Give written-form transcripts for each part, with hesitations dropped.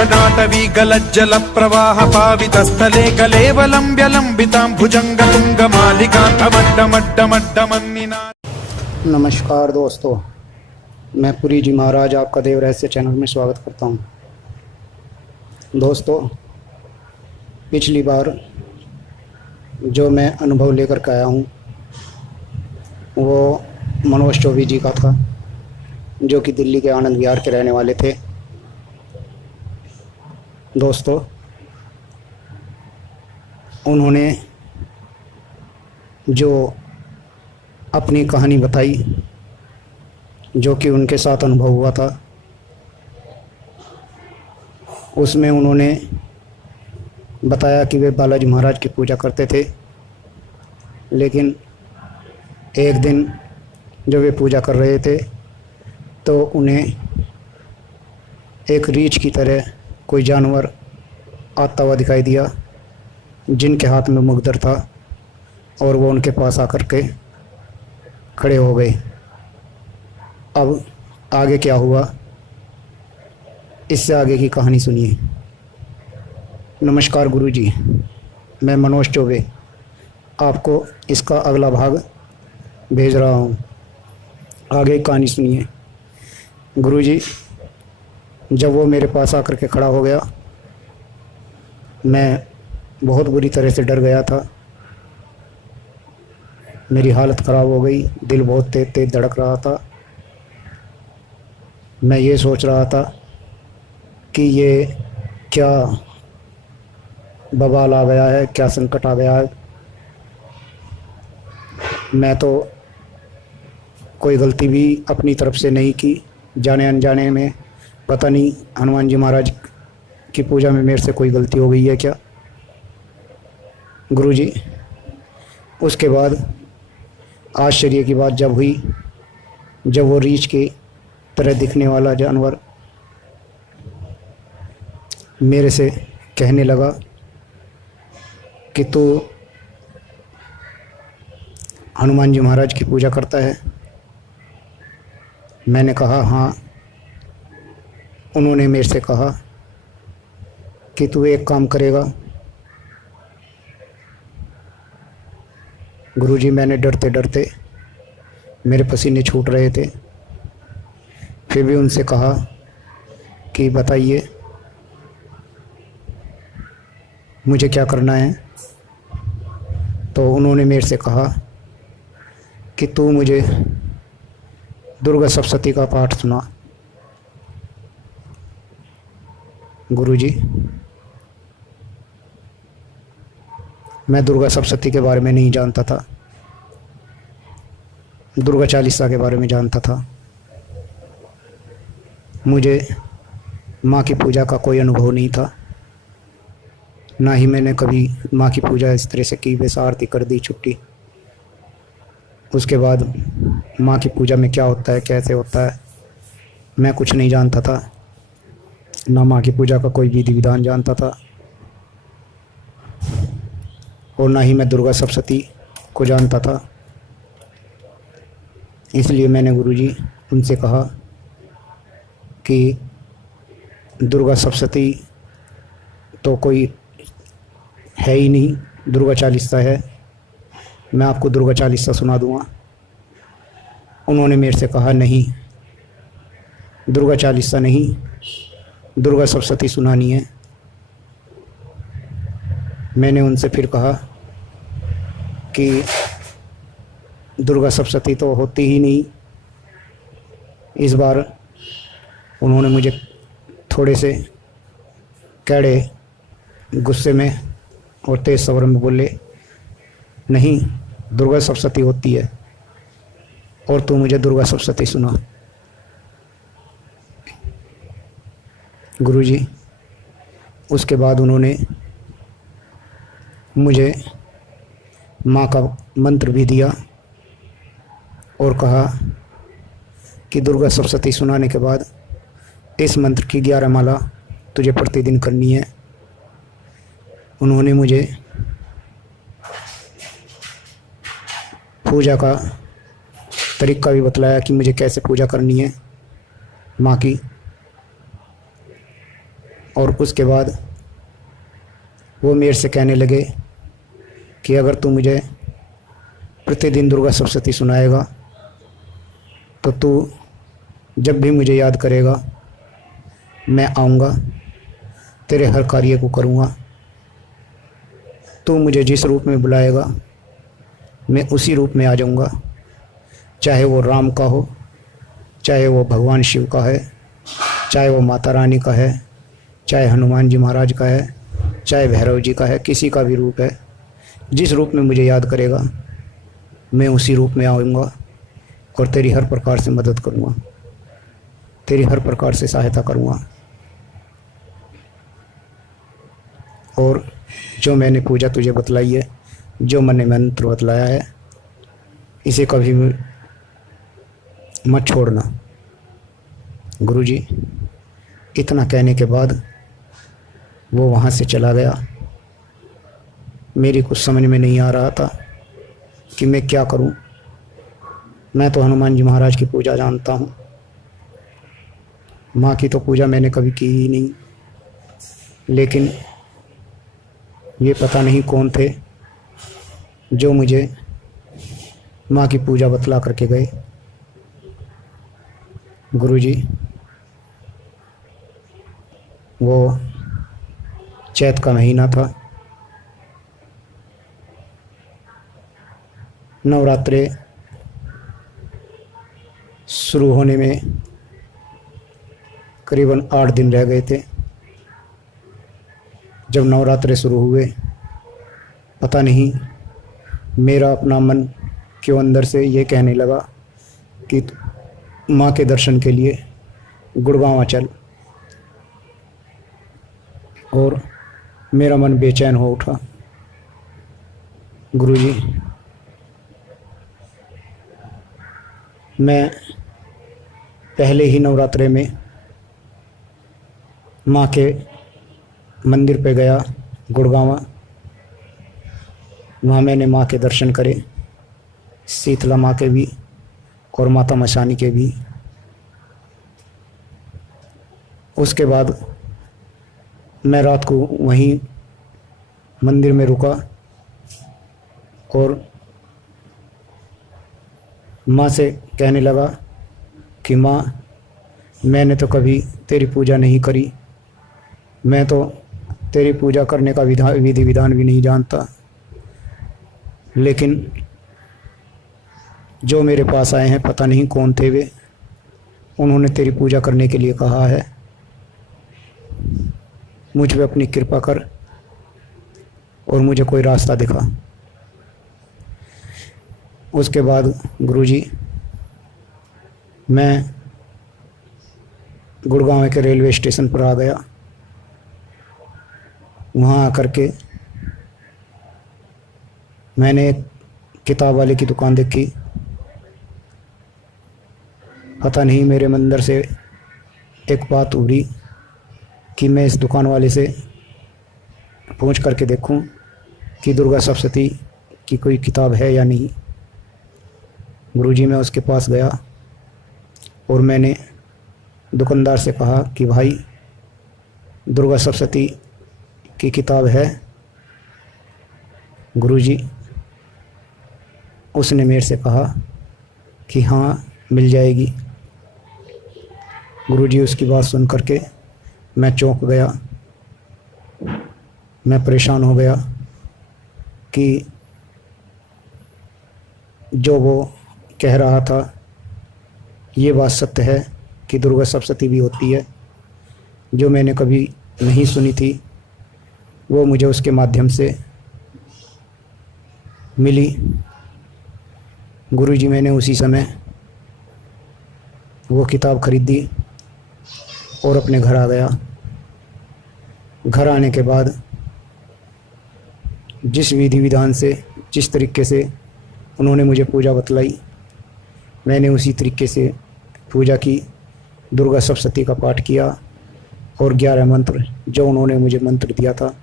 जटाटवी गलज्जल प्रवाह पावितस्थले कलेवलम्ब्य लम्बितां भुजंगतुंगमालिकान्तमड्डमड्डमड्डमन्निना। नमस्कार दोस्तों, मैं पुरी जी महाराज आपका देव रहस्य चैनल में स्वागत करता हूं। दोस्तों, पिछली बार जो मैं अनुभव लेकर के आया हूं वो मनोज चौबे जी का था, जो कि दिल्ली के आनंद विहार के रहने वाले थे। दोस्तों, उन्होंने जो अपनी कहानी बताई, जो कि उनके साथ अनुभव हुआ था, उसमें उन्होंने बताया कि वे बालाजी महाराज की पूजा करते थे, लेकिन एक दिन जब वे पूजा कर रहे थे तो उन्हें एक रीछ की तरह कोई जानवर आता हुआ दिखाई दिया, जिनके हाथ में मुगदर था, और वो उनके पास आकर के खड़े हो गए। अब आगे क्या हुआ, इससे आगे की कहानी सुनिए। नमस्कार गुरुजी, मैं मनोज चौबे आपको इसका अगला भाग भेज रहा हूँ। आगे की कहानी सुनिए। गुरुजी, जब वो मेरे पास आकर के खड़ा हो गया, मैं बहुत बुरी तरह से डर गया था। मेरी हालत ख़राब हो गई, दिल बहुत तेज तेज धड़क रहा था। मैं ये सोच रहा था कि ये क्या बवाल आ गया है, क्या संकट आ गया है। मैं तो कोई गलती भी अपनी तरफ से नहीं की, जाने अनजाने में पता नहीं हनुमान जी महाराज की पूजा में मेरे से कोई गलती हो गई है क्या। गुरुजी, उसके बाद आश्चर्य की बात जब हुई, जब वो रीछ की तरह दिखने वाला जानवर मेरे से कहने लगा कि तू हनुमान जी महाराज की पूजा करता है। मैंने कहा हाँ। उन्होंने मेरे से कहा कि तू एक काम करेगा। गुरुजी, मैंने डरते डरते, मेरे पसीने छूट रहे थे, फिर भी उनसे कहा कि बताइए मुझे क्या करना है। तो उन्होंने मेरे से कहा कि तू मुझे दुर्गा सप्तशती का पाठ सुना। गुरुजी, मैं दुर्गा सप्तशती के बारे में नहीं जानता था, दुर्गा चालीसा के बारे में जानता था। मुझे माँ की पूजा का कोई अनुभव नहीं था, ना ही मैंने कभी माँ की पूजा इस तरह से की, बस आरती कर दी, छुट्टी। उसके बाद माँ की पूजा में क्या होता है, कैसे होता है, मैं कुछ नहीं जानता था। ना माँ की पूजा का कोई विधि विधान जानता था, और ना ही मैं दुर्गा सप्तशती को जानता था। इसलिए मैंने गुरुजी उनसे कहा कि दुर्गा सप्तशती तो कोई है ही नहीं, दुर्गा चालीसा है, मैं आपको दुर्गा चालीसा सुना दूँगा। उन्होंने मेरे से कहा नहीं, दुर्गा चालीसा नहीं, दुर्गा सप्तशती सुनानी है। मैंने उनसे फिर कहा कि दुर्गा सप्तशती तो होती ही नहीं। इस बार उन्होंने मुझे थोड़े से कड़े गुस्से में और तेज़ स्वर में बोले, नहीं, दुर्गा सप्तशती होती है, और तू मुझे दुर्गा सप्तशती सुना। गुरुजी, उसके बाद उन्होंने मुझे माँ का मंत्र भी दिया और कहा कि दुर्गा सप्तशती सुनाने के बाद इस मंत्र की 11 माला तुझे प्रतिदिन करनी है। उन्होंने मुझे पूजा का तरीका भी बतलाया कि मुझे कैसे पूजा करनी है माँ की। और उसके बाद वो मेरे से कहने लगे कि अगर तू मुझे प्रतिदिन दुर्गा सप्तशती सुनाएगा तो तू जब भी मुझे याद करेगा मैं आऊँगा, तेरे हर कार्य को करूँगा। तू मुझे जिस रूप में बुलाएगा मैं उसी रूप में आ जाऊँगा, चाहे वो राम का हो, चाहे वो भगवान शिव का है, चाहे वो माता रानी का है, चाहे हनुमान जी महाराज का है, चाहे भैरव जी का है, किसी का भी रूप है। जिस रूप में मुझे याद करेगा मैं उसी रूप में आऊँगा और तेरी हर प्रकार से मदद करूँगा, तेरी हर प्रकार से सहायता करूँगा। और जो मैंने पूजा तुझे बतलाई है, जो मैंने मंत्र बतलाया है, इसे कभी मत छोड़ना। गुरुजी इतना कहने के बाद वो वहाँ से चला गया। मेरी कुछ समझ में नहीं आ रहा था कि मैं क्या करूं। मैं तो हनुमान जी महाराज की पूजा जानता हूं, माँ की तो पूजा मैंने कभी की ही नहीं। लेकिन ये पता नहीं कौन थे जो मुझे माँ की पूजा बतला करके गए। गुरुजी वो चैत का महीना था, नवरात्रे शुरू होने में करीबन 8 दिन रह गए थे। जब नवरात्रे शुरू हुए, पता नहीं मेरा अपना मन क्यों अंदर से ये कहने लगा कि माँ के दर्शन के लिए गुड़गांव चल, और मेरा मन बेचैन हो उठा। गुरुजी मैं पहले ही नवरात्रे में माँ के मंदिर पे गया गुड़गांव। वहाँ मैंने माँ के दर्शन करे, शीतला माँ के भी और माता मशानी के भी। उसके बाद मैं रात को वहीं मंदिर में रुका और माँ से कहने लगा कि माँ, मैंने तो कभी तेरी पूजा नहीं करी, मैं तो तेरी पूजा करने का विधि विधान भी नहीं जानता, लेकिन जो मेरे पास आए हैं पता नहीं कौन थे वे, उन्होंने तेरी पूजा करने के लिए कहा है। मुझ पे अपनी कृपा कर और मुझे कोई रास्ता दिखा। उसके बाद गुरुजी मैं गुड़गांव के रेलवे स्टेशन पर आ गया। वहाँ आकर के मैंने एक किताब वाले की दुकान देखी। पता नहीं मेरे अंदर से एक बात उभरी कि मैं इस दुकान वाले से पूछ करके देखूं कि दुर्गा सप्तशती की कोई किताब है या नहीं। गुरुजी मैं उसके पास गया और मैंने दुकानदार से कहा कि भाई दुर्गा सप्तशती की किताब है? गुरुजी उसने मेरे से कहा कि हाँ मिल जाएगी। गुरुजी उसकी बात सुन करके मैं चौंक गया, मैं परेशान हो गया कि जो वो कह रहा था ये बात सत्य है कि दुर्गा सप्तशती भी होती है। जो मैंने कभी नहीं सुनी थी वो मुझे उसके माध्यम से मिली। गुरुजी मैंने उसी समय वो किताब खरीदी और अपने घर आ गया। घर आने के बाद जिस विधि विधान से, जिस तरीके से उन्होंने मुझे पूजा बतलाई, मैंने उसी तरीके से पूजा की, दुर्गा सप्तशती का पाठ किया और 11 मंत्र जो उन्होंने मुझे मंत्र दिया था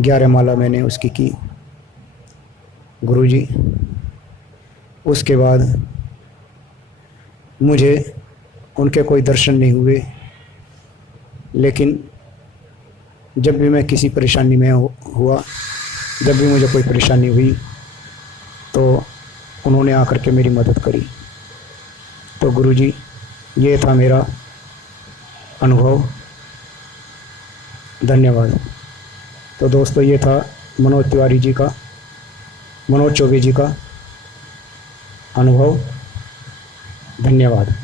11 माला मैंने उसकी की। गुरुजी उसके बाद मुझे उनके कोई दर्शन नहीं हुए। लेकिन जब भी मैं किसी परेशानी में हुआ, जब भी मुझे कोई परेशानी हुई तो उन्होंने आकर के मेरी मदद करी। तो गुरुजी, ये था मेरा अनुभव। धन्यवाद। तो दोस्तों, ये था मनोज चौबे जी का अनुभव। धन्यवाद।